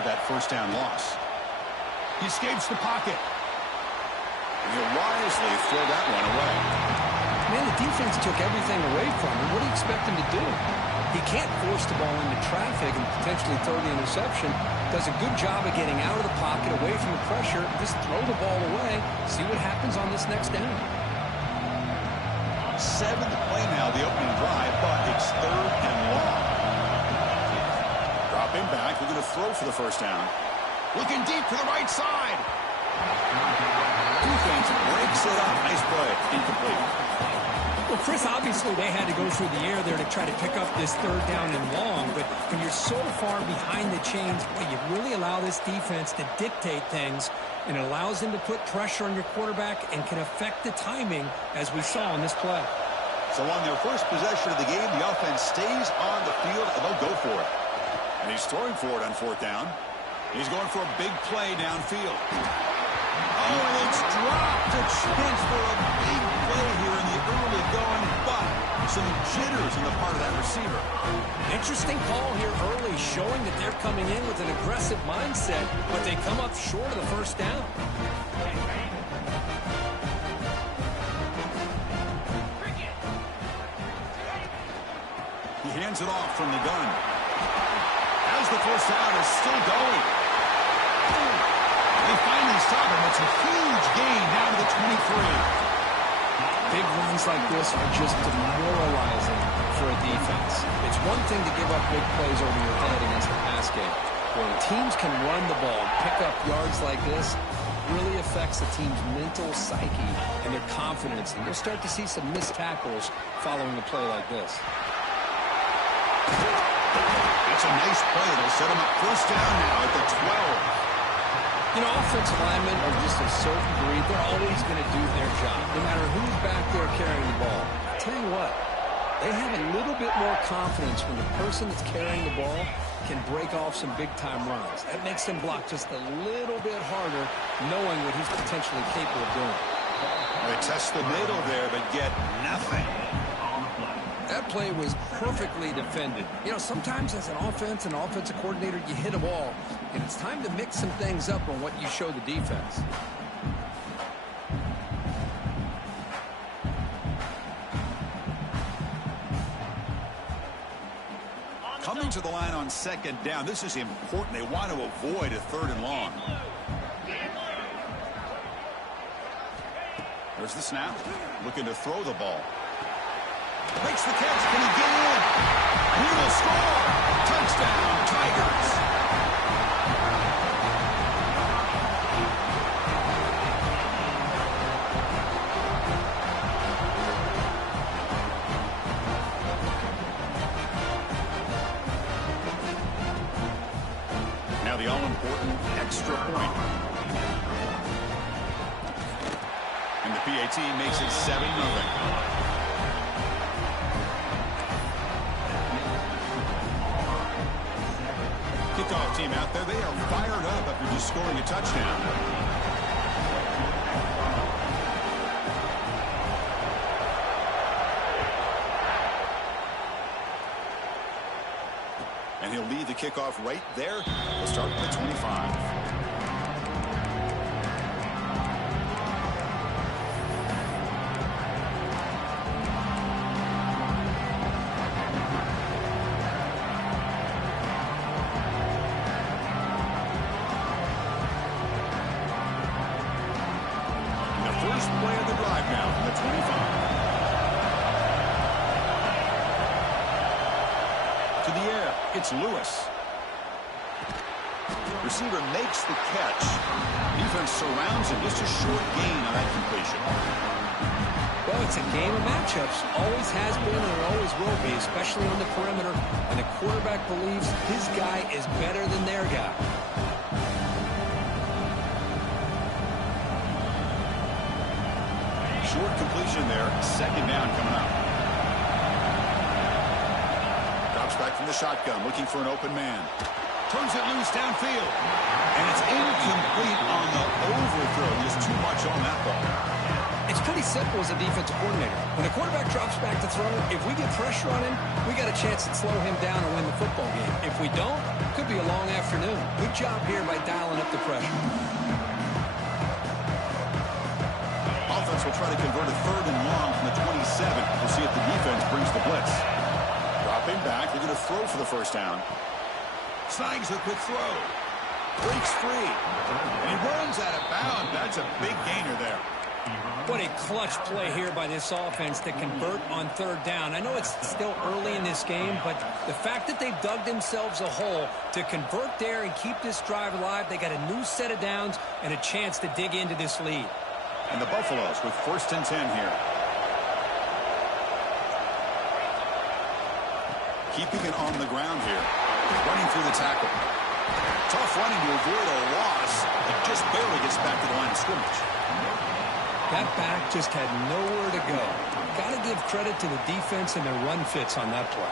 after that first down loss. He escapes the pocket. And he'll wisely throw that one away. Man, the defense took everything away from him. What do you expect him to do? He can't force the ball into traffic and potentially throw the interception. Does a good job of getting out of the pocket, away from the pressure. Just throw the ball away. See what happens on this next down. Seventh play now, the opening drive, but it's third and long. Dropping back, looking to throw for the first down. Looking deep to the right side. Defense breaks it up. Nice play. Incomplete. Well, Chris, obviously they had to go through the air there to try to pick up this third down and long, but when you're so far behind the chains, boy, you really allow this defense to dictate things, and it allows them to put pressure on your quarterback and can affect the timing, as we saw on this play. So on their first possession of the game, the offense stays on the field, and they'll go for it. And he's throwing for it on fourth down. He's going for a big play downfield. Oh, and it's dropped. A chance for a big play here in the early going, but some jitters on the part of that receiver. Interesting call here early, showing that they're coming in with an aggressive mindset, but they come up short of the first down. He hands it off from the gun. As the first down is still going. They finally stop him. It's a huge gain down to the 23. Big runs like this are just demoralizing for a defense. It's one thing to give up big plays over your head against the pass game. When teams can run the ball, pick up yards like this, really affects the team's mental psyche and their confidence. And you'll start to see some missed tackles following a play like this. That's a nice play. They'll set him up first down now at the 12. You know, offensive linemen are just a certain breed. They're always going to do their job, no matter who's back there carrying the ball. I tell you what, they have a little bit more confidence when the person that's carrying the ball can break off some big-time runs. That makes them block just a little bit harder, knowing what he's potentially capable of doing. They test the middle there, but get nothing. That play was perfectly defended. You know, sometimes as an offensive coordinator, you hit a ball, and it's time to mix some things up on what you show the defense. Coming to the line on second down. This is important. They want to avoid a third and long. There's the snap. Looking to throw the ball. Makes the catch. Can he get in? And he will score. Touchdown, Tigers. Now the all-important extra point. And the PAT makes it 7-0. Kickoff team out there. They are fired up after just scoring a touchdown. And he'll lead the kickoff right there. We'll start with the 25. It's Lewis. Receiver makes the catch. Defense surrounds him. Just a short gain on that completion. Well, it's a game of matchups. Always has been and it always will be, especially on the perimeter. And the quarterback believes his guy is better than their guy. Short completion there. Second down coming up. Back from the shotgun, looking for an open man. Turns it loose downfield. And it's incomplete on the overthrow. Just too much on that ball. It's pretty simple as a defensive coordinator. When the quarterback drops back to throw, if we get pressure on him, we got a chance to slow him down and win the football game. If we don't, it could be a long afternoon. Good job here by dialing up the pressure. Offense will try to convert a 3rd and long from the 27. We'll see if the defense brings the blitz. Dropping back, they're going to throw for the first down. Snags a quick throw. Breaks free. And he runs out of bounds. That's a big gainer there. What a clutch play here by this offense to convert on 3rd down. I know it's still early in this game, but the fact that they've dug themselves a hole to convert there and keep this drive alive, they got a new set of downs and a chance to dig into this lead. And the Buffaloes with 1st and 10 here. Keeping it on the ground here. Running through the tackle. Tough running to avoid a loss. He just barely gets back to the line of scrimmage. That back just had nowhere to go. Got to give credit to the defense and their run fits on that play.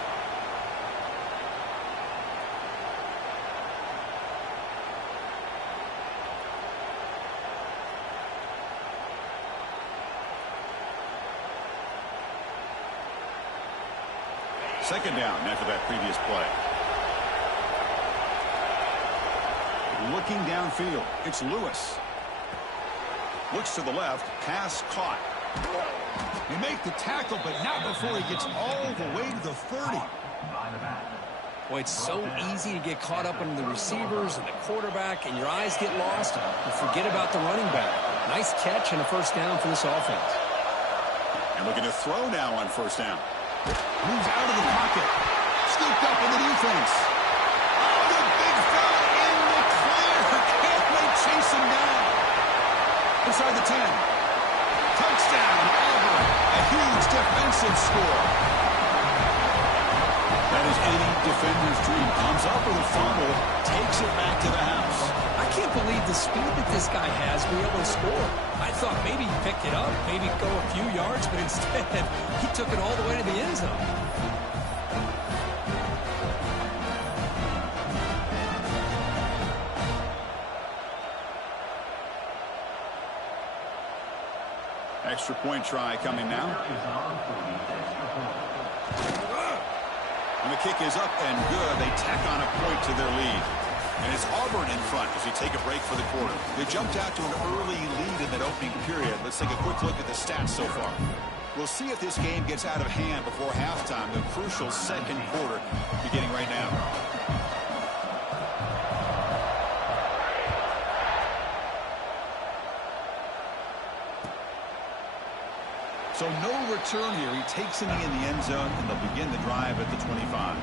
Second down after that previous play. Looking downfield, it's Lewis. Looks to the left, pass caught. They make the tackle, but not before he gets all the way to the 30. Boy, it's so easy to get caught up in the receivers and the quarterback, and your eyes get lost and forget about the running back. Nice catch and a 1st down for this offense. And looking to throw now on 1st down. Moves out of the pocket. Scooped up in the defense. Oh, the big fella in the clear. Can't wait, chase him down. Inside the 10. Touchdown, Auburn. A huge defensive score. That is any defender's dream. Comes up with a fumble, takes it back to the house. I can't believe the speed that this guy has to be able to score. I thought maybe he picked it up, maybe go a few yards, but instead he took it all the way to the end zone. Extra point try coming now. And the kick is up and good. They tack on a point to their lead. And it's Auburn in front as we take a break for the quarter. They jumped out to an early lead in that opening period. Let's take a quick look at the stats so far. We'll see if this game gets out of hand before halftime. The crucial 2nd quarter beginning right now. So no return here. He takes it in the end zone, and they'll begin the drive at the 25.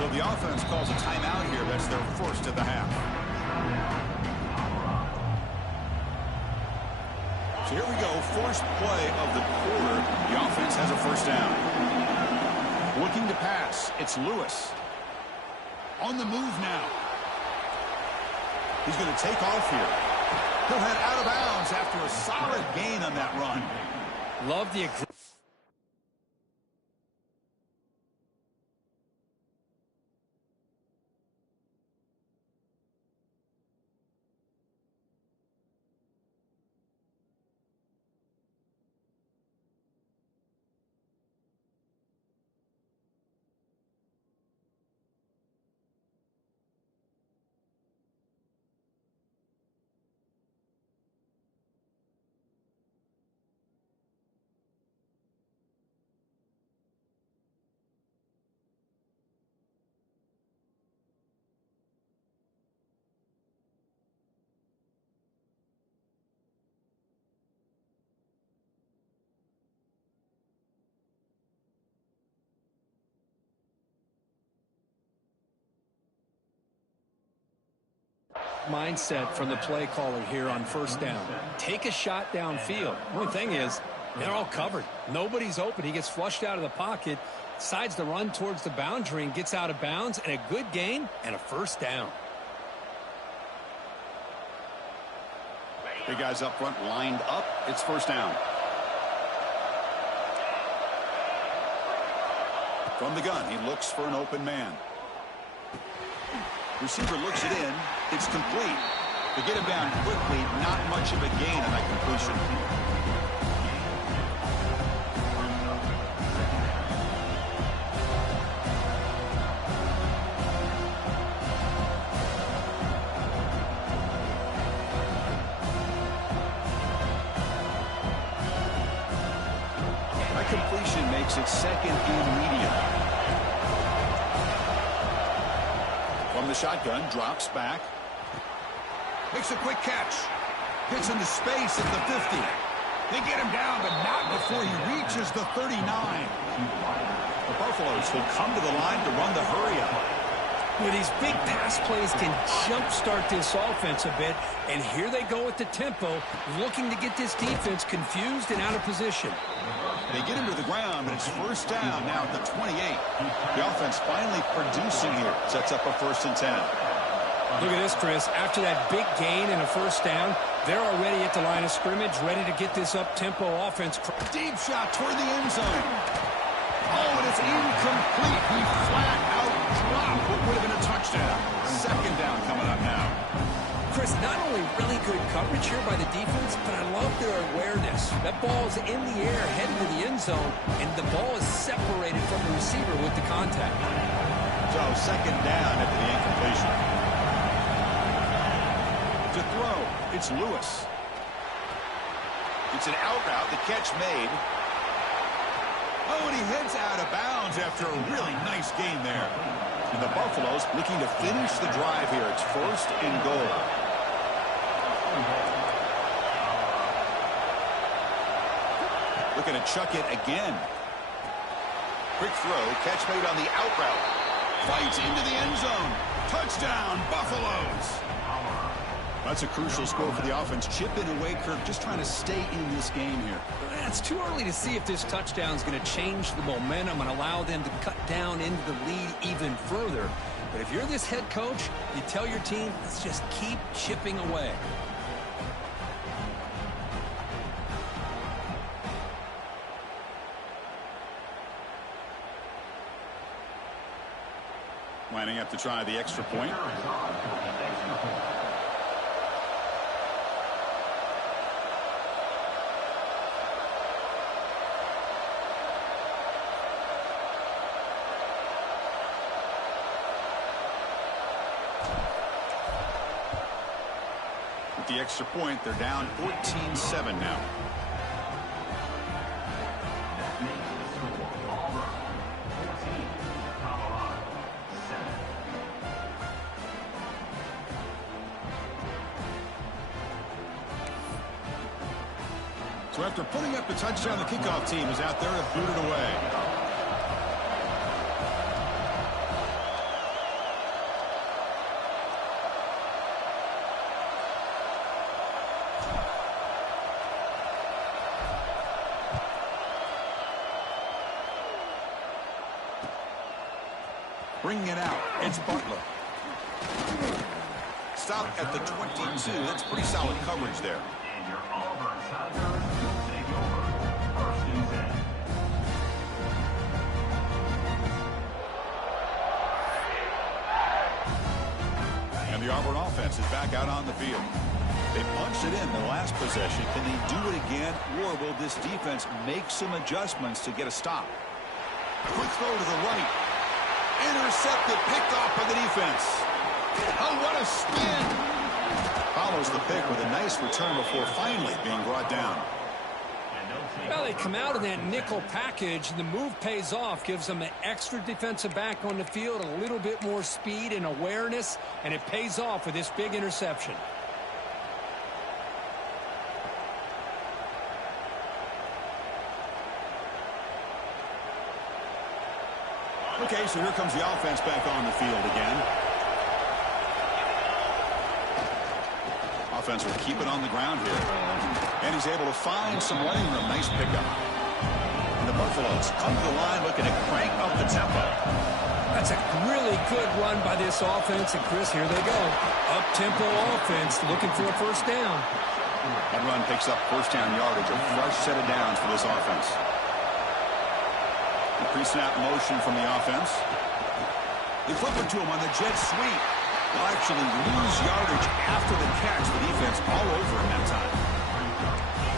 So the offense calls a timeout here. That's their 1st of the half. So here we go. First play of the quarter. The offense has a 1st down. Looking to pass. It's Lewis. On the move now. He's going to take off here. He'll head out of bounds after a solid gain on that run. Love the mindset from the play caller here on 1st down. Take a shot downfield. The only thing is, They're all covered. Nobody's open. He gets flushed out of the pocket, decides to run towards the boundary and gets out of bounds, and a good gain and a first down. Big guys up front lined up. It's first down. From the gun, he looks for an open man. Receiver looks it in. It's complete. To get him down quickly, not much of a gain on that completion. That completion makes it second and medium. From the shotgun, drops back. Makes a quick catch. Gets into space at the 50. They get him down, but not before he reaches the 39. The Buffaloes will come to the line to run the hurry-up. Well, these big pass plays can jumpstart this offense a bit, and here they go at the tempo, looking to get this defense confused and out of position. They get him to the ground, but it's first down now at the 28. The offense finally producing here. Sets up a 1st and 10. Look at this, Chris. After that big gain and a first down, they're already at the line of scrimmage, ready to get this up-tempo offense. Deep shot toward the end zone. Oh, and it's incomplete. He flat out dropped what would have been a touchdown. Second down coming up now. Chris, not only really good coverage here by the defense, but I love their awareness. That ball is in the air, heading to the end zone, and the ball is separated from the receiver with the contact. So second down after the incompletion. To throw, it's Lewis. It's an out route, the catch made. Oh, and he heads out of bounds after a really nice gain there. And the Buffaloes looking to finish the drive here. It's 1st and goal. Looking to chuck it again. Quick throw, catch made on the out route. Fights into the end zone. Touchdown, Buffaloes. That's a crucial score for the offense. Chipping away, Kirk, just trying to stay in this game here. It's too early to see if this touchdown is going to change the momentum and allow them to cut down into the lead even further. But if you're this head coach, you tell your team, let's just keep chipping away. Lining up to try the extra point. With the extra point, they're down 14-7 now. So after putting up the touchdown, the kickoff team is out there to boot it away. Bringing it out, it's Butler. Stop at the 22. That's pretty solid coverage there. And the Auburn offense is back out on the field. They punched it in the last possession. Can they do it again, or will this defense make some adjustments to get a stop? Quick throw to the right. Intercepted, picked off by the defense. Oh, what a spin. Follows the pick with a nice return before finally being brought down. Well, they come out of that nickel package, and the move pays off, gives them an extra defensive back on the field, a little bit more speed and awareness, and it pays off with this big interception. Okay, so here comes the offense back on the field again. Offense will keep it on the ground here. And he's able to find some running room. Nice pickup. And the Buffaloes come to the line looking to crank up the tempo. That's a really good run by this offense. And, Chris, here they go. Up-tempo offense looking for a first down. That run picks up first down yardage. A fresh set of downs for this offense. The pre-snap motion from the offense. They flip it to him on the jet sweep. They'll actually lose yardage after the catch. The defense all over him that time.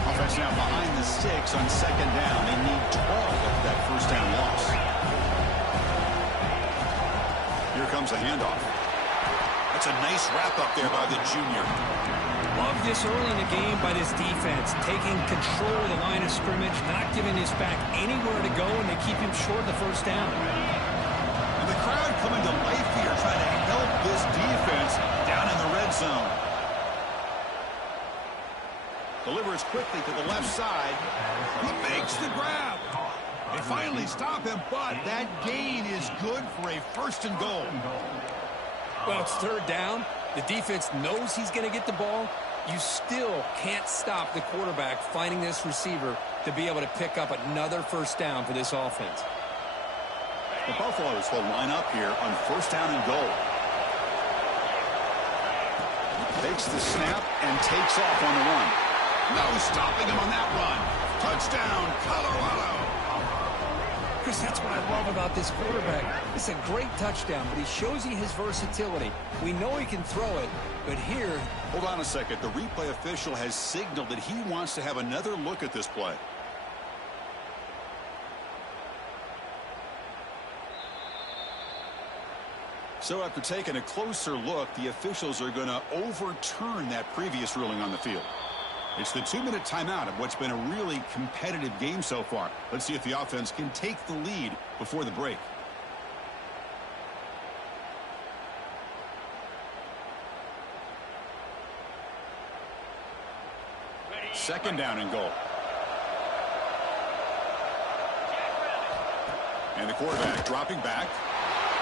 Offense now behind the sticks on second down. They need 12 after that first down loss. Here comes a handoff. That's a nice wrap-up there by the junior. Love this early in the game by this defense, taking control of the line of scrimmage, not giving his back anywhere to go, and they keep him short of the first down. And the crowd coming to life here, trying to help this defense down in the red zone. Delivers quickly to the left side. He makes the grab. They finally stop him, but that gain is good for a first and goal. Well, it's third down. The defense knows he's going to get the ball. You still can't stop the quarterback finding this receiver to be able to pick up another first down for this offense. The Buffaloes will line up here on first down and goal. Takes the snap and takes off on the run. No stopping him on that run. Touchdown, Colorado. Chris, that's what I love about this quarterback. It's a great touchdown, but he shows you his versatility. We know he can throw it, but here... Hold on a second. The replay official has signaled that he wants to have another look at this play. So after taking a closer look, the officials are going to overturn that previous ruling on the field. It's the 2-minute timeout of what's been a really competitive game so far. Let's see if the offense can take the lead before the break. Second down and goal. And the quarterback dropping back.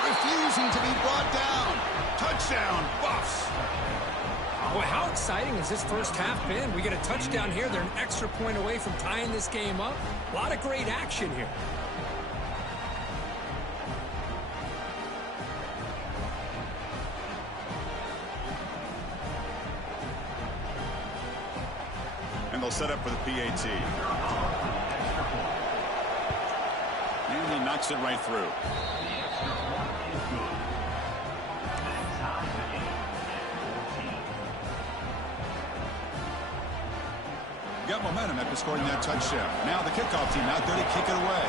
Refusing to be brought down. Touchdown, Buffs. Boy, how exciting has this first half been? We get a touchdown here. They're an extra point away from tying this game up. A lot of great action here. And they'll set up for the PAT. And he knocks it right through. Got momentum after scoring that touchdown. Now the kickoff team out there to kick it away.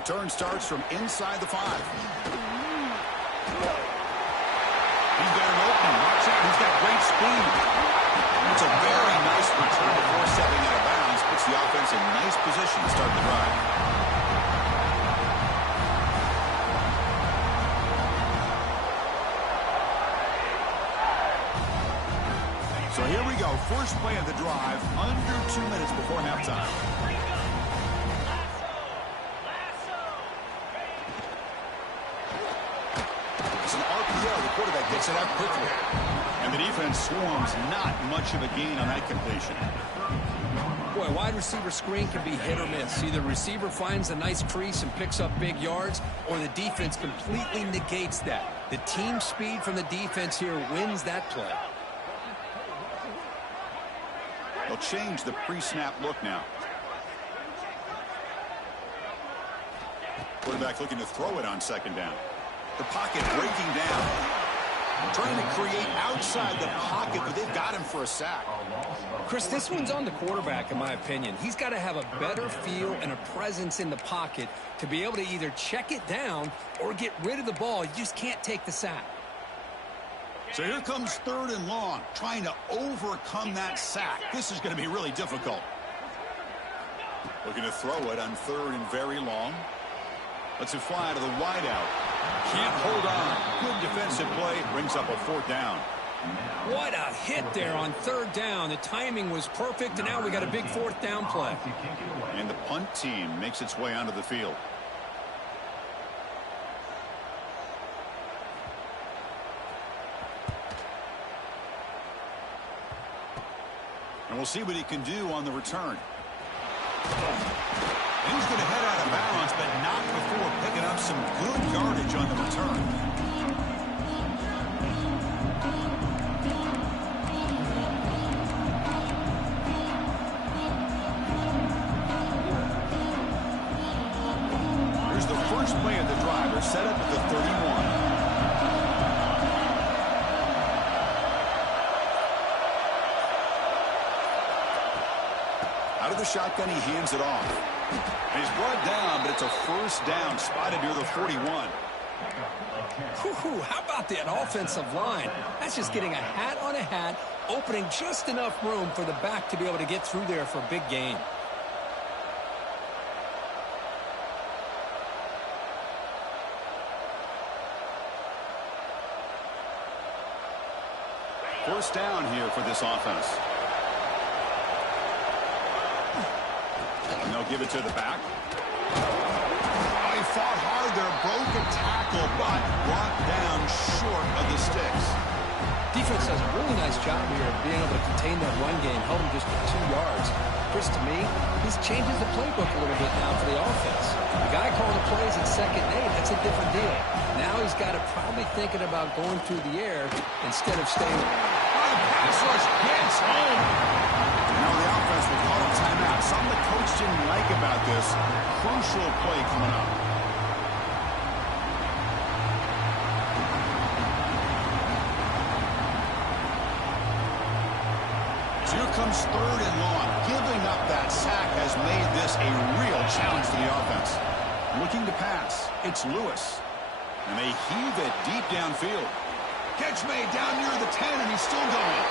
Return starts from inside the 5. He's got an opening. Watch out. He's got great speed. It's a very nice return before stepping out of bounds. Puts the offense in nice position to start the drive. So here we go. First play of the drive, under 2 minutes before halftime. It's an RPO. The quarterback gets it out quickly. And the defense swarms. Not much of a gain on that completion. Boy, wide receiver screen can be hit or miss. Either the receiver finds a nice crease and picks up big yards, or the defense completely negates that. The team speed from the defense here wins that play. They'll change the pre-snap look now. Quarterback looking to throw it on second down. The pocket breaking down. Trying to create outside the pocket, but they've got him for a sack. Chris, this one's on the quarterback, in my opinion. He's got to have a better feel and a presence in the pocket to be able to either check it down or get rid of the ball. You just can't take the sack. So here comes third and long, trying to overcome that sack. This is going to be really difficult. Looking to throw it on third and very long. Lets it fly to the wideout. Can't hold on. Good defensive play. Brings up a fourth down. What a hit there on third down. The timing was perfect, and now we got a big fourth down play. And the punt team makes its way onto the field. And we'll see what he can do on the return. And he's going to head out of bounds, but not before picking up some good yardage on the return. Here's the first play of the drive. They're set up at the 31. Out of the shotgun, he hands it off. And he's brought down, but it's a first down, spotted near the 41. How about that offensive line? That's just getting a hat on a hat, opening just enough room for the back to be able to get through there for a big gain. First down here for this offense. And they'll give it to the back. Oh, he fought hard there, broke a tackle, but brought down short of the sticks. Defense does a really nice job here of being able to contain that run game, held him just for 2 yards. Chris, to me, this changes the playbook a little bit now for the offense. The guy calling the plays at 2nd and 8, that's a different deal. Now he's got to probably thinking about going through the air instead of staying. Oh, the pass rush gets home. Now the offense will call a timeout. Something the coach didn't like about this. Crucial play coming up. So here comes 3rd and long. Giving up that sack has made this a real challenge to the offense. Looking to pass. It's Lewis. And they heave it deep downfield. Catch made down near the 10, and he's still going.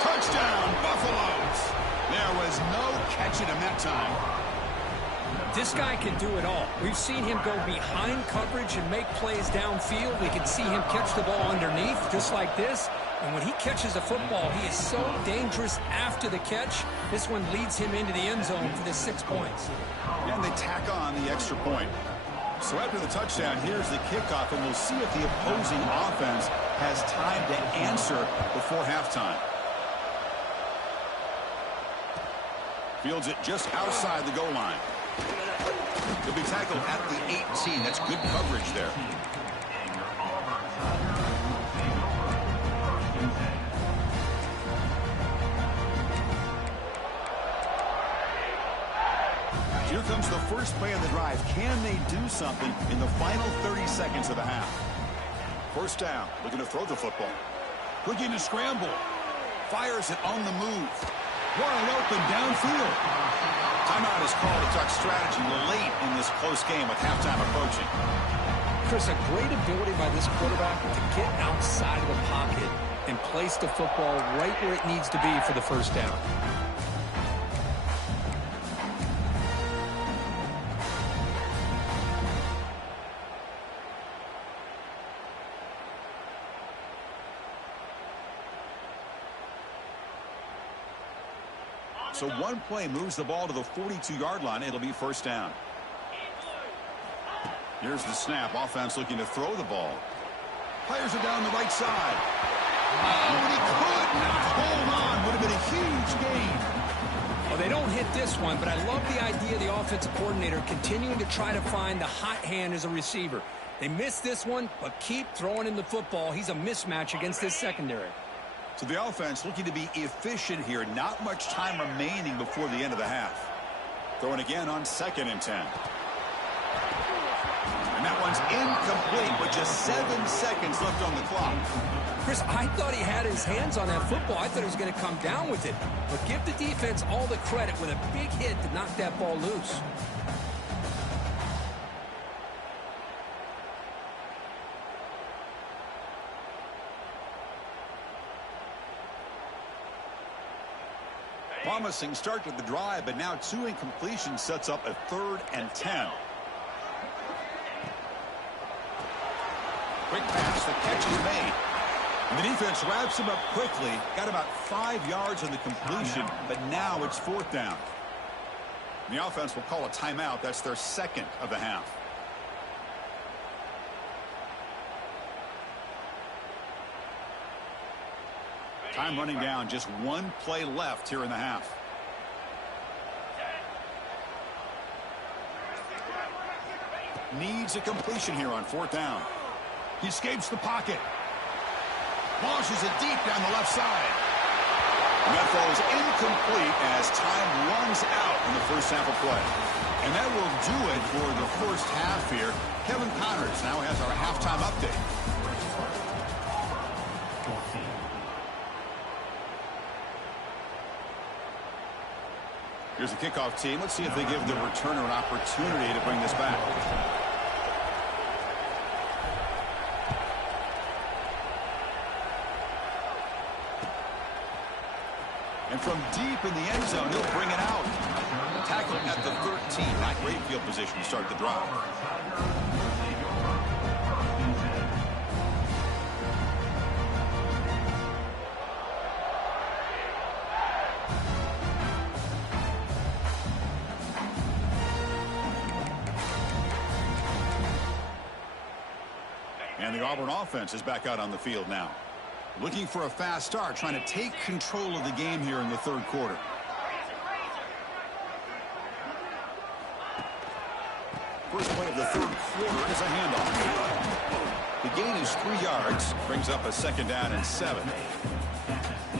Touchdown, Buffaloes. There was no catching him that time. This guy can do it all. We've seen him go behind coverage and make plays downfield. We can see him catch the ball underneath, just like this. And when he catches a football, he is so dangerous after the catch. This one leads him into the end zone for the 6 points. And they tack on the extra point. So after the touchdown, here's the kickoff, and we'll see if the opposing offense has time to answer before halftime. Fields it just outside the goal line. He'll be tackled at the 18. That's good coverage there. Here comes the first play of the drive. Can they do something in the final 30 seconds of the half? First down, looking to throw the football. Looking to scramble. Fires it on the move. Wide open downfield. Timeout is called to talk strategy late in this close game with halftime approaching. Chris, a great ability by this quarterback to get outside of the pocket and place the football right where it needs to be for the first down. So one play moves the ball to the 42-yard line. It'll be first down. Here's the snap. Offense looking to throw the ball. Fires it down the right side. Oh, and he could not hold on. Would have been a huge gain. Well, they don't hit this one, but I love the idea of the offensive coordinator continuing to try to find the hot hand as a receiver. They missed this one, but keep throwing him the football. He's a mismatch against this secondary. So the offense looking to be efficient here. Not much time remaining before the end of the half. Throwing again on 2nd and 10. And that one's incomplete with just 7 seconds left on the clock. Chris, I thought he had his hands on that football. I thought he was going to come down with it. But give the defense all the credit with a big hit to knock that ball loose. Promising start to the drive, but now 2 incompletions sets up a 3rd and 10. Quick pass, the catch is made. And the defense wraps him up quickly. Got about 5 yards on the completion, but now it's 4th down. And the offense will call a timeout. That's their 2nd of the half. Time running down, just one play left here in the half. Needs a completion here on 4th down. He escapes the pocket. Launches it deep down the left side. And that throw is incomplete as time runs out in the first half of play. And that will do it for the first half here. Kevin Connors now has our halftime update. Here's the kickoff team. Let's see if they give the returner an opportunity to bring this back. And from deep in the end zone, he'll bring it out. Tackle at the 13. Not great field position to start the drive. And the Auburn offense is back out on the field now. Looking for a fast start, trying to take control of the game here in the third quarter. First play of the third quarter is a handoff. The gain is 3 yards, brings up a 2nd down and 7.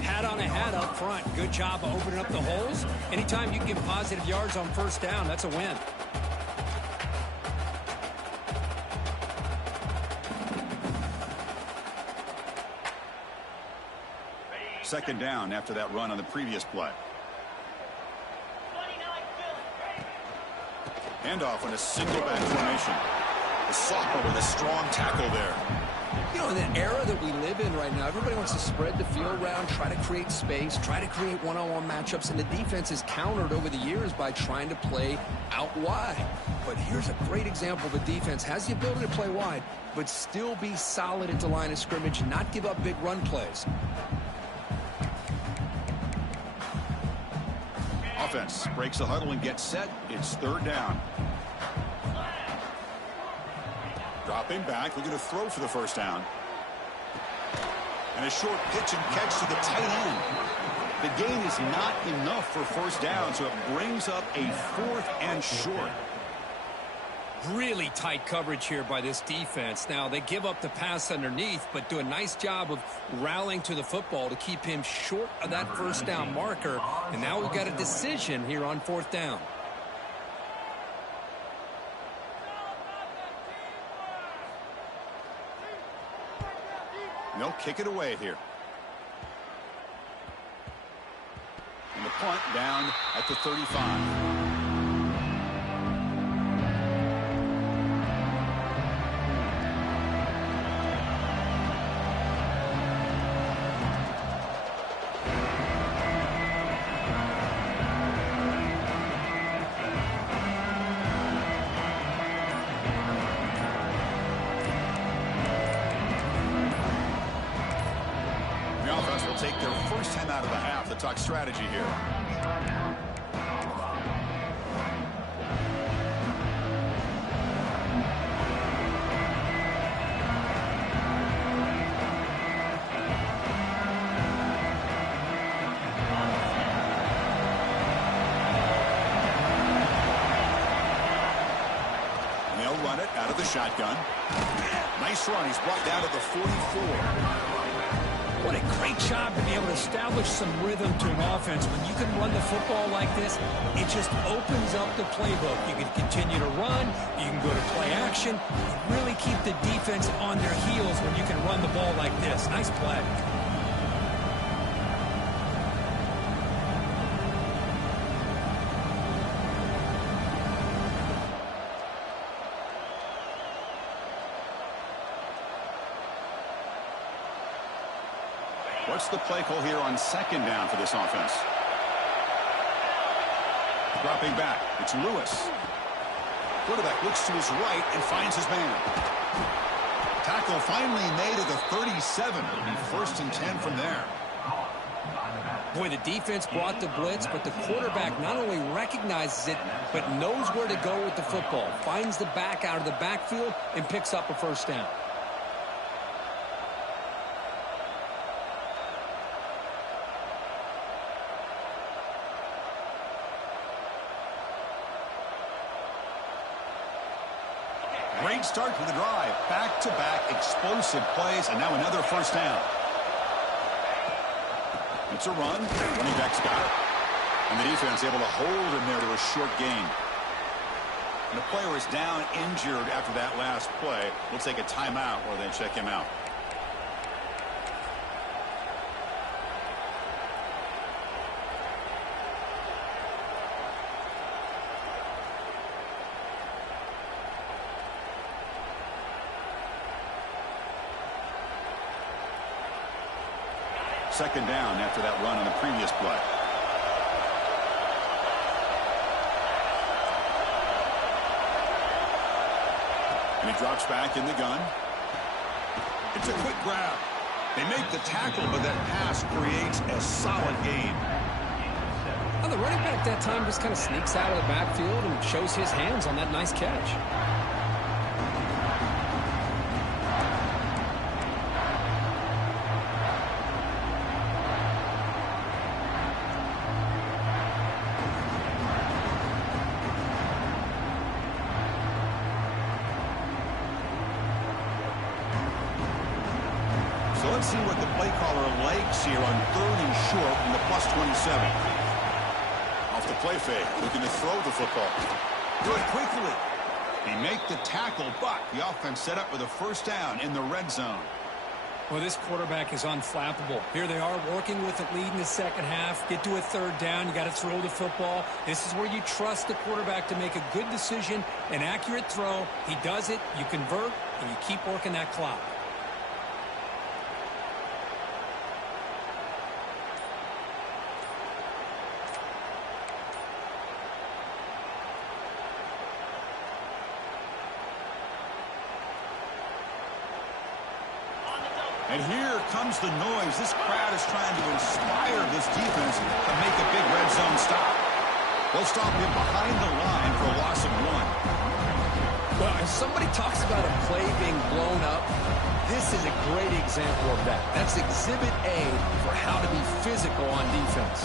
Hat on a hat up front. Good job of opening up the holes. Anytime you can get positive yards on 1st down, that's a win. Second down after that run on the previous play. Handoff in a single back formation. The sophomore with a strong tackle there. You know, in the era that we live in right now, everybody wants to spread the field around, try to create space, try to create one-on-one matchups, and the defense is countered over the years by trying to play out wide. But here's a great example of a defense has the ability to play wide, but still be solid at the line of scrimmage and not give up big run plays. Offense breaks the huddle and gets set. It's 3rd down. Dropping back, looking to throw for the 1st down. And a short pitch and catch to the tight end. The gain is not enough for 1st down, so it brings up a 4th and short. Really tight coverage here by this defense. Now, they give up the pass underneath, but do a nice job of rallying to the football to keep him short of that 1st down marker. And now we've got a decision here on 4th down. They'll kick it away here. And the punt down at the 35. Take their first time out of the half to talk strategy here. And they'll run it out of the shotgun. Nice run. He's brought down to the 44. What a great job to be able to establish some rhythm to an offense. When you can run the football like this, it just opens up the playbook. You can continue to run. You can go to play action. You really keep the defense on their heels when you can run the ball like this. Nice play. What's the play call here on 2nd down for this offense? Dropping back. It's Lewis. Quarterback looks to his right and finds his man. Tackle finally made at the 37. It'll be 1st and 10 from there. Boy, the defense brought the blitz, but the quarterback not only recognizes it, but knows where to go with the football. Finds the back out of the backfield and picks up a 1st down. great start to the drive. Back-to-back explosive plays, and now another first down. It's a run. Running back's got it. And the defense able to hold him there to a short gain. And the player is down injured after that last play. We'll take a timeout while they check him out. Second down after that run on the previous play. And he drops back in the gun. It's a quick grab. They make the tackle, but that pass creates a solid gain. Well, the running back that time just kind of sneaks out of the backfield and shows his hands on that nice catch. So let's see what the play caller likes here on 3rd and short from the +27. Off the play fake, looking to throw the football. Do it quickly. He make the tackle, but the offense set up with a first down in the red zone. Well, this quarterback is unflappable. Here they are working with the lead in the second half. Get to a 3rd down. You got to throw the football. This is where you trust the quarterback to make a good decision, an accurate throw. He does it, you convert, and you keep working that clock. And here comes the noise. This crowd is trying to inspire this defense to make a big red zone stop. They'll stop him behind the line for a loss of 1. Well, if somebody talks about a play being blown up, this is a great example of that. That's Exhibit A for how to be physical on defense.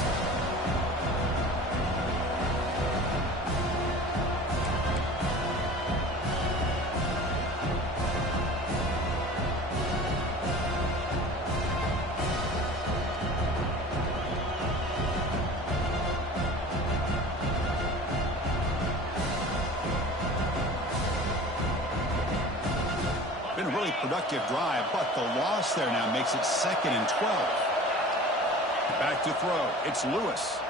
Been a really productive drive, but the loss there now makes it 2nd and 12. Back to throw. It's Lewis.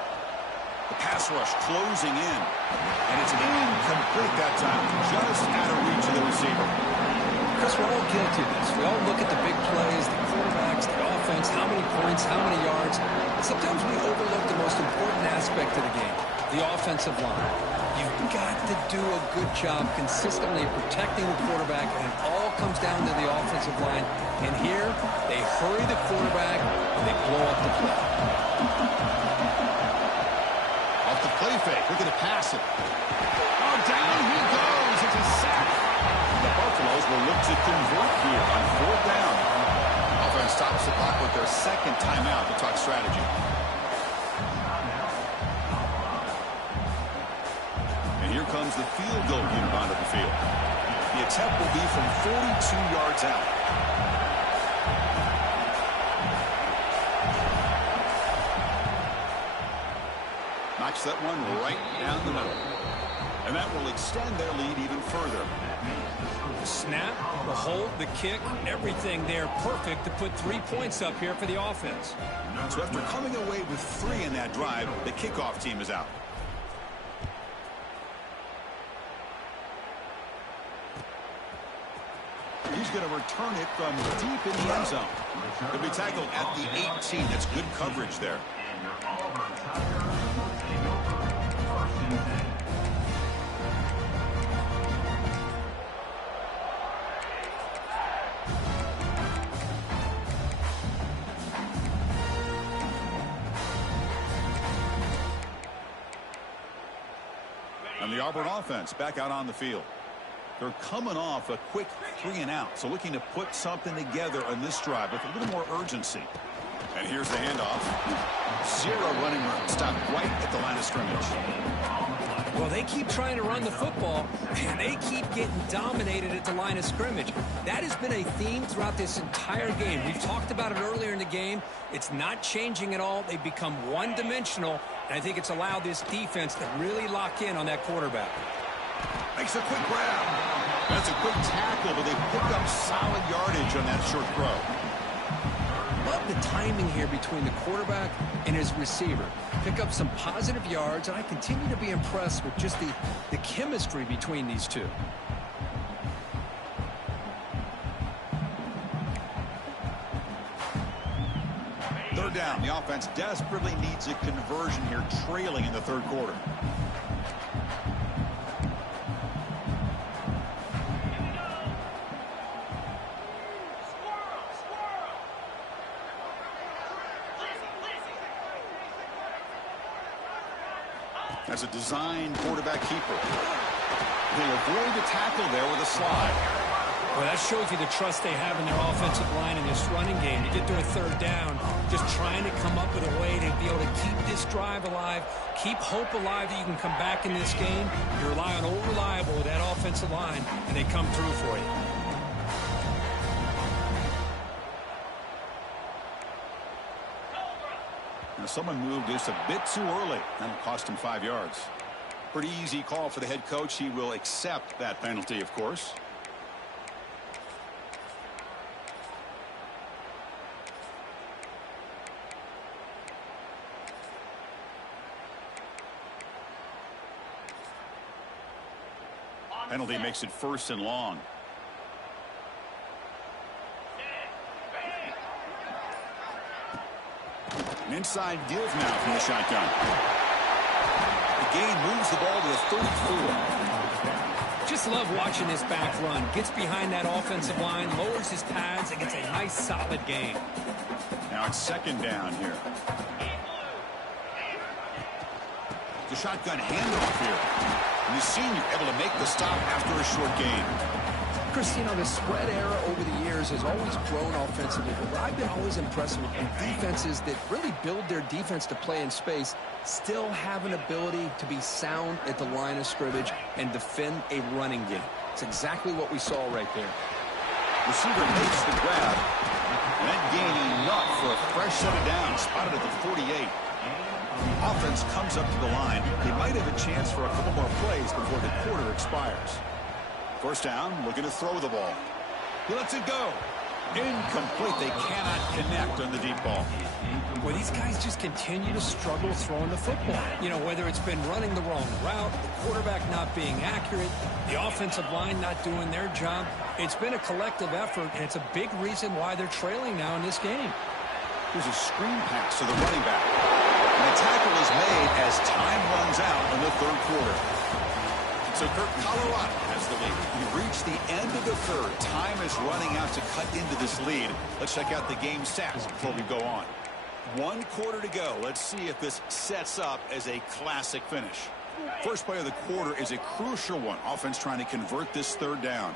The pass rush closing in. And it's incomplete that time. Just out of reach of the receiver. Chris, we're all guilty of this. We all look at the big plays, the quarterbacks, the offense, how many points, how many yards. Sometimes we overlook the most important aspect of the game, the offensive line. You've got to do a good job consistently protecting the quarterback, and it all comes down to the offensive line. And here, they hurry the quarterback, and they blow up the play. Off the play fake, looking to pass it. Oh, down he goes. It's a sack. The Buffaloes will look to convert here on 4th down. Offense stops the clock with their 2nd timeout to talk strategy. And here comes the field goal unit onto the field. The attempt will be from 42 yards out. Knocks that one right down the middle. And that will extend their lead even further. The snap, the hold, the kick, everything there perfect to put 3 points up here for the offense. So after coming away with 3 in that drive, the kickoff team is out. He's going to return it from deep in the end zone. Could be tackled at the 18. That's good coverage there. And the Auburn offense back out on the field. They're coming off a quick 3 and out, so looking to put something together on this drive with a little more urgency. And here's the handoff. Zero running room. Stopped right at the line of scrimmage. Well, they keep trying to run the football, and they keep getting dominated at the line of scrimmage. That has been a theme throughout this entire game. We've talked about it earlier in the game. It's not changing at all. They've become one-dimensional, and I think it's allowed this defense to really lock in on that quarterback. Makes a quick grab. That's a quick tackle, but they pick up solid yardage on that short throw. Love the timing here between the quarterback and his receiver. Pick up some positive yards, and I continue to be impressed with just the chemistry between these two. Third down. The offense desperately needs a conversion here, trailing in the third quarter. As a designed quarterback keeper. They avoid the tackle there with a slide. Well, that shows you the trust they have in their offensive line in this running game. You get to a third down, just trying to come up with a way to be able to keep this drive alive, keep hope alive that you can come back in this game. You rely on Old Reliable with that offensive line, and they come through for you. Now someone moved just a bit too early. That'll cost him 5 yards. Pretty easy call for the head coach. He will accept that penalty, of course. Penalty makes it 1st and long. An inside give now from the shotgun. The gain moves the ball to the 34. Just love watching this back run. Gets behind that offensive line, lowers his pads, and gets a nice solid gain. Now it's 2nd down here. The shotgun handoff here. And the senior able to make the stop after a short gain. Chris, you know, the spread era over the years has always grown offensively, but I've been always impressed with defenses that really build their defense to play in space, still have an ability to be sound at the line of scrimmage and defend a running game. It's exactly what we saw right there. Receiver makes the grab. And that gain enough for a fresh set of downs, spotted at the 48. Offense comes up to the line. They might have a chance for a couple more plays before the quarter expires. 1st down, looking to throw the ball. He lets it go. Incomplete. They cannot connect on the deep ball. Well, these guys just continue to struggle throwing the football. You know, whether it's been running the wrong route, the quarterback not being accurate, the offensive line not doing their job. It's been a collective effort, and it's a big reason why they're trailing now in this game. Here's a screen pass to the running back. And the tackle is made as time runs out in the 3rd quarter. So Kirk, Colorado has the lead. We reached the end of the 3rd. Time is running out to cut into this lead. Let's check out the game stats before we go on. 1 quarter to go. Let's see if this sets up as a classic finish. First play of the quarter is a crucial one. Offense trying to convert this 3rd down.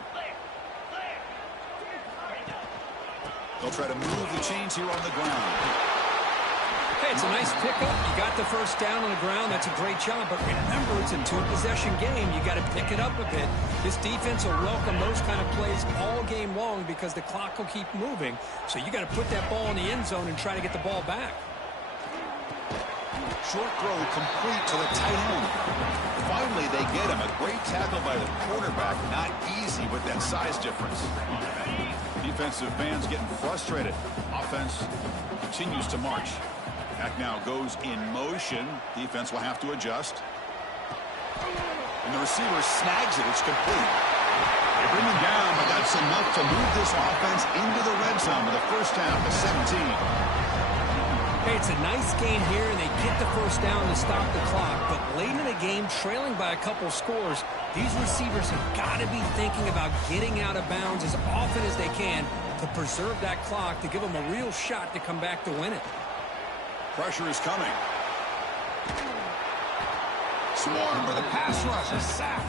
They'll try to move the chains here on the ground. Hey, it's a nice pickup. You got the 1st down on the ground. That's a great job. But remember, it's a 2-possession game. You got to pick it up a bit. This defense will welcome those kind of plays all game long because the clock will keep moving. So you got to put that ball in the end zone and try to get the ball back. Short throw complete to the tight end. Finally, they get him. A great tackle by the quarterback. Not easy with that size difference. Defensive fans getting frustrated. Offense continues to march. Back now goes in motion. Defense will have to adjust. And the receiver snags it. It's complete. They bring him down, but that's enough to move this offense into the red zone with a 1st down to 17. Hey, it's a nice game here, and they get the 1st down to stop the clock. But late in the game, trailing by a couple scores, these receivers have got to be thinking about getting out of bounds as often as they can to preserve that clock, to give them a real shot to come back to win it. Pressure is coming. Swarm for the pass rush. A sack.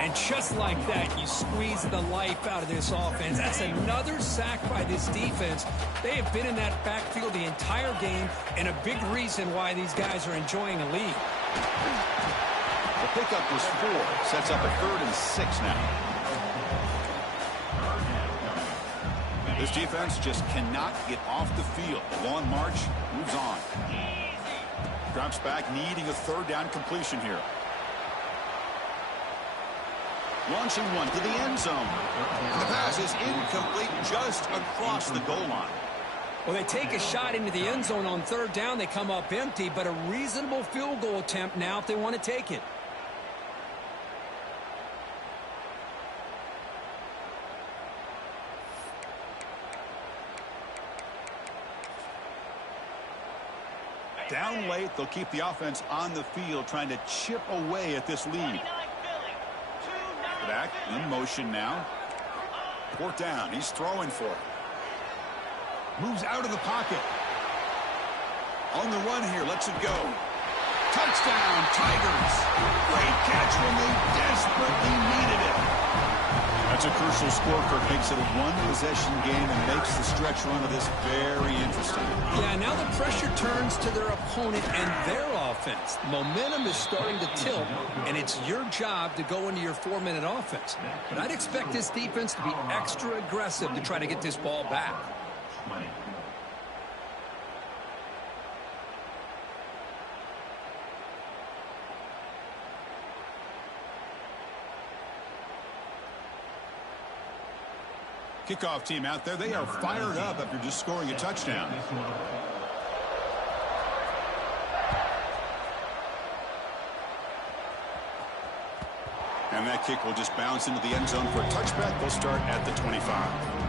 And just like that, you squeeze the life out of this offense. That's another sack by this defense. They have been in that backfield the entire game, and a big reason why these guys are enjoying a lead. The pickup was 4. Sets up a 3rd and 6 now. This defense just cannot get off the field. The long march moves on. Drops back, needing a 3rd down completion here. Launching one to the end zone. And the pass is incomplete just across the goal line. Well, they take a shot into the end zone on 3rd down. They come up empty, but a reasonable field goal attempt now if they want to take it. Down late, they'll keep the offense on the field, trying to chip away at this lead. Back in motion now. 4th down. He's throwing for it. Moves out of the pocket. On the run here. Lets it go. Touchdown, Tigers. Great catch when they desperately needed it. That's a crucial score. Makes it a 1-possession game and makes the stretch run of this very interesting. Yeah, now the pressure turns to their opponent and their offense. Momentum is starting to tilt, and it's your job to go into your 4-minute offense. But I'd expect this defense to be extra aggressive to try to get this ball back. Kickoff team out there. They are fired up after just scoring a touchdown. And that kick will just bounce into the end zone for a touchback. They'll start at the 25.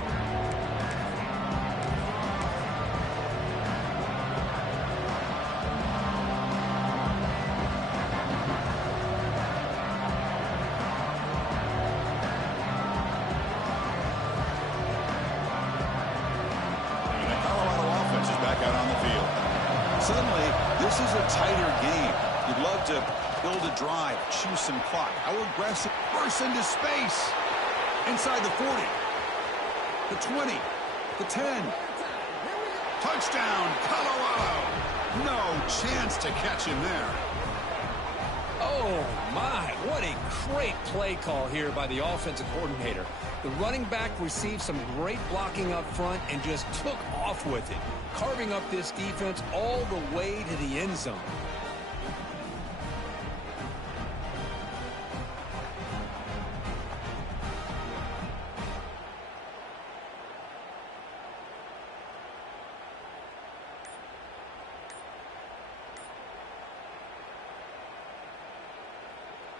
Suddenly, this is a tighter game. You'd love to build a drive, choose some clock. How aggressive. Bursts into space. Inside the 40. The 20. The 10. Touchdown, Colorado. No chance to catch him there. Oh, my. What a great play call here by the offensive coordinator. The running back received some great blocking up front and just took off with it, carving up this defense all the way to the end zone.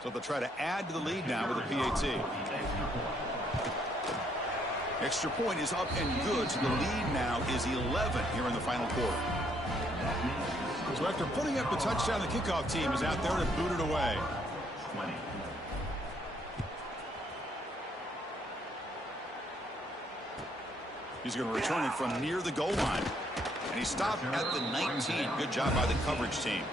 So they'll try to add to the lead now with a PAT. Extra point is up and good, so the lead now is 11 here in the final quarter. So after putting up the touchdown, the kickoff team is out there to boot it away. He's going to return it from near the goal line. And he stopped at the 19. Good job by the coverage team.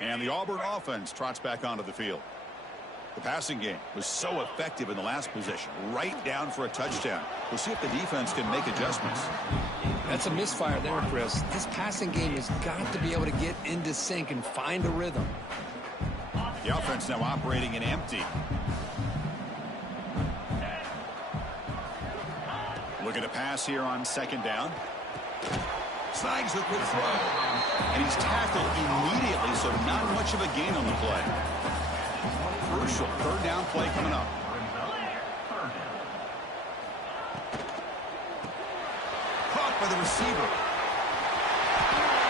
And the Auburn offense trots back onto the field. The passing game was so effective in the last possession, right down for a touchdown. We'll see if the defense can make adjustments. That's a misfire there, Chris. This passing game has got to be able to get into sync and find a rhythm. The offense now operating in empty. Looking to pass here on 2nd down. Snags the quick throw. And he's tackled immediately, so not much of a gain on the play. Crucial 3rd down play coming up. Caught by the receiver.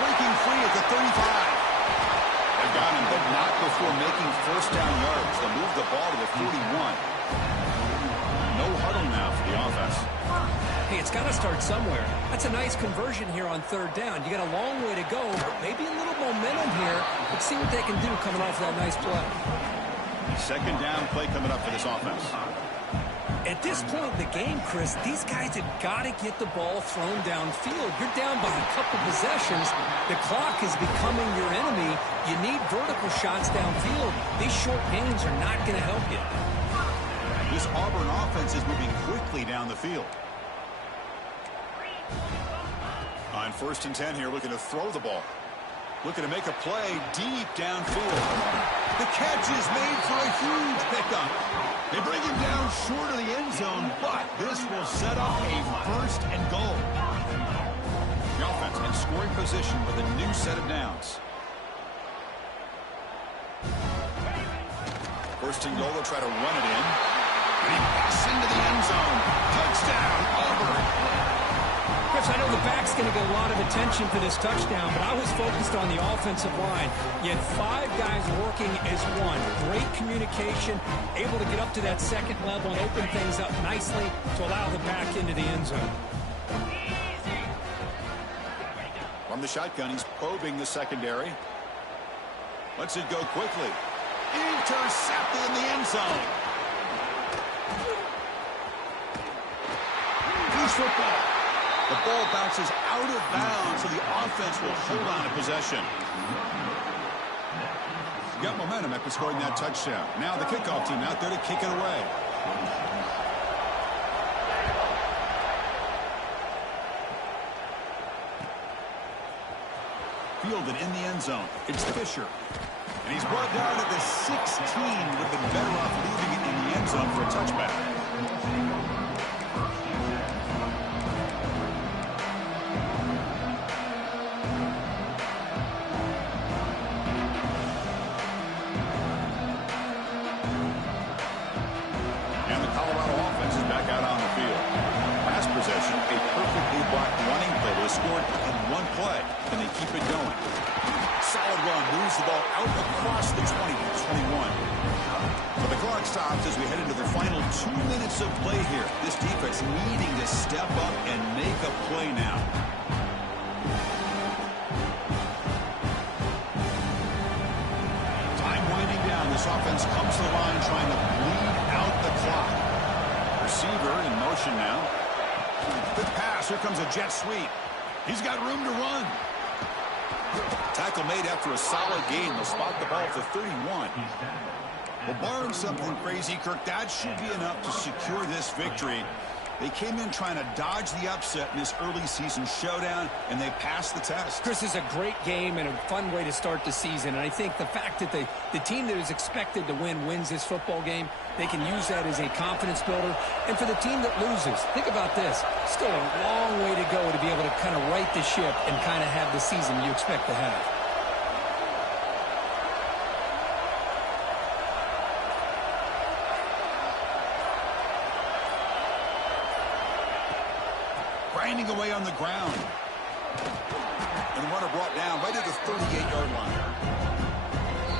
Breaking free at the 35. They've got him, but not before making 1st down yards. They'll move the ball to the 41. No huddle now for the offense. Hey, it's got to start somewhere. That's a nice conversion here on third down. You got a long way to go, but maybe a little momentum here. Let's see what they can do coming off that nice play. Second down play coming up for this offense. At this point in the game, Chris, these guys have got to get the ball thrown downfield. You're down by a couple possessions. The clock is becoming your enemy. You need vertical shots downfield. These short gains are not going to help you. This Auburn offense is moving quickly down the field. On 1st and 10 here, looking to throw the ball. Looking to make a play deep downfield. The catch is made for a huge pickup. They bring him down short of the end zone, but this will set up a 1st and goal. The offense in scoring position with a new set of downs. 1st and goal, they'll try to run it in. And he busts into the end zone. Touchdown, Auburn. Chris, I know the back's going to get a lot of attention for this touchdown, but I was focused on the offensive line. You had 5 guys working as one. Great communication, able to get up to that second level and open things up nicely to allow the back into the end zone. From the shotgun, he's probing the secondary. Lets it go quickly. Intercepted in the end zone. Loose football. The ball bounces out of bounds, so the offense will hold on to possession. Got momentum after scoring that touchdown. Now the kickoff team out there to kick it away. Fielded in the end zone. It's Fisher. And he's brought down at the 16. Would have been better off leaving it in the end zone for a touchback. Scored in one play, and they keep it going. Solid run, moves the ball out across the 20-21. So the clock stops as we head into the final 2 minutes of play here. This defense needing to step up and make a play now. Time winding down. This offense comes to the line trying to bleed out the clock. Receiver in motion now. Good pass. Here comes a jet sweep. He's got room to run. Tackle made after a solid gain. They'll spot the ball at the 31. Well, barring something crazy, Kirk, that should be enough to secure this victory. They came in trying to dodge the upset in this early season showdown, and they passed the test. Chris, is a great game and a fun way to start the season. And I think the fact that the team that is expected to win wins this football game, they can use that as a confidence builder. And for the team that loses, think about this. Still a long way to go to be able to kind of right the ship and kind of have the season you expect to have. Grinding away on the ground. And runner brought down right at the 38-yard line.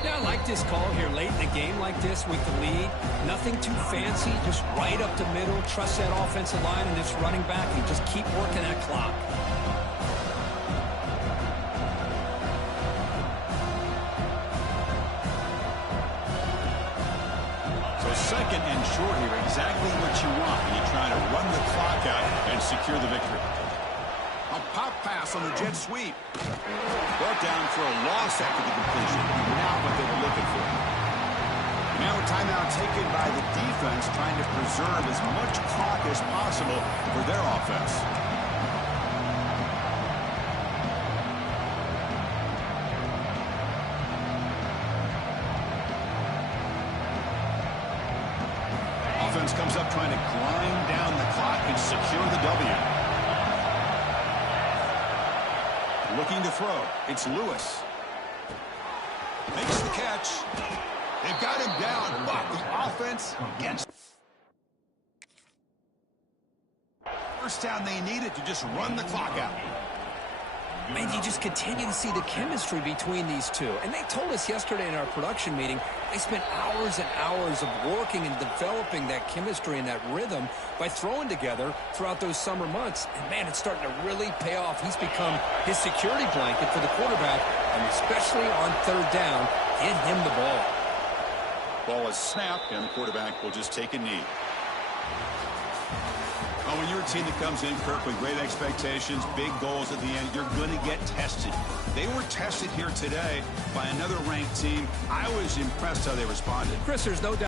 Yeah, I like this call here late in the game like this with the lead. Nothing too fancy, just right up the middle. Trust that offensive line and this running back and just keep working that clock. So second and short here, exactly what you want when you're trying to run the clock out and secure the victory. A pop pass on the jet sweep. Brought down for a loss after the completion. Not what they were looking for. Now a timeout taken by the defense, trying to preserve as much clock as possible for their offense. Offense comes up trying to grind down the clock and secure the W. Looking to throw. It's Lewis. Makes the catch. They've got him down, but the offense against. First down they needed to just run the clock out. Man, you just continue to see the chemistry between these two. And they told us yesterday in our production meeting, they spent hours and hours of working and developing that chemistry and that rhythm by throwing together throughout those summer months. And, man, it's starting to really pay off. He's become his security blanket for the quarterback, and especially on third down, get him the ball. Ball is snapped, and the quarterback will just take a knee. Oh, when you're a team that comes in, Kirk, with great expectations, big goals at the end, you're going to get tested. They were tested here today by another ranked team. I was impressed how they responded. Chris, there's no doubt.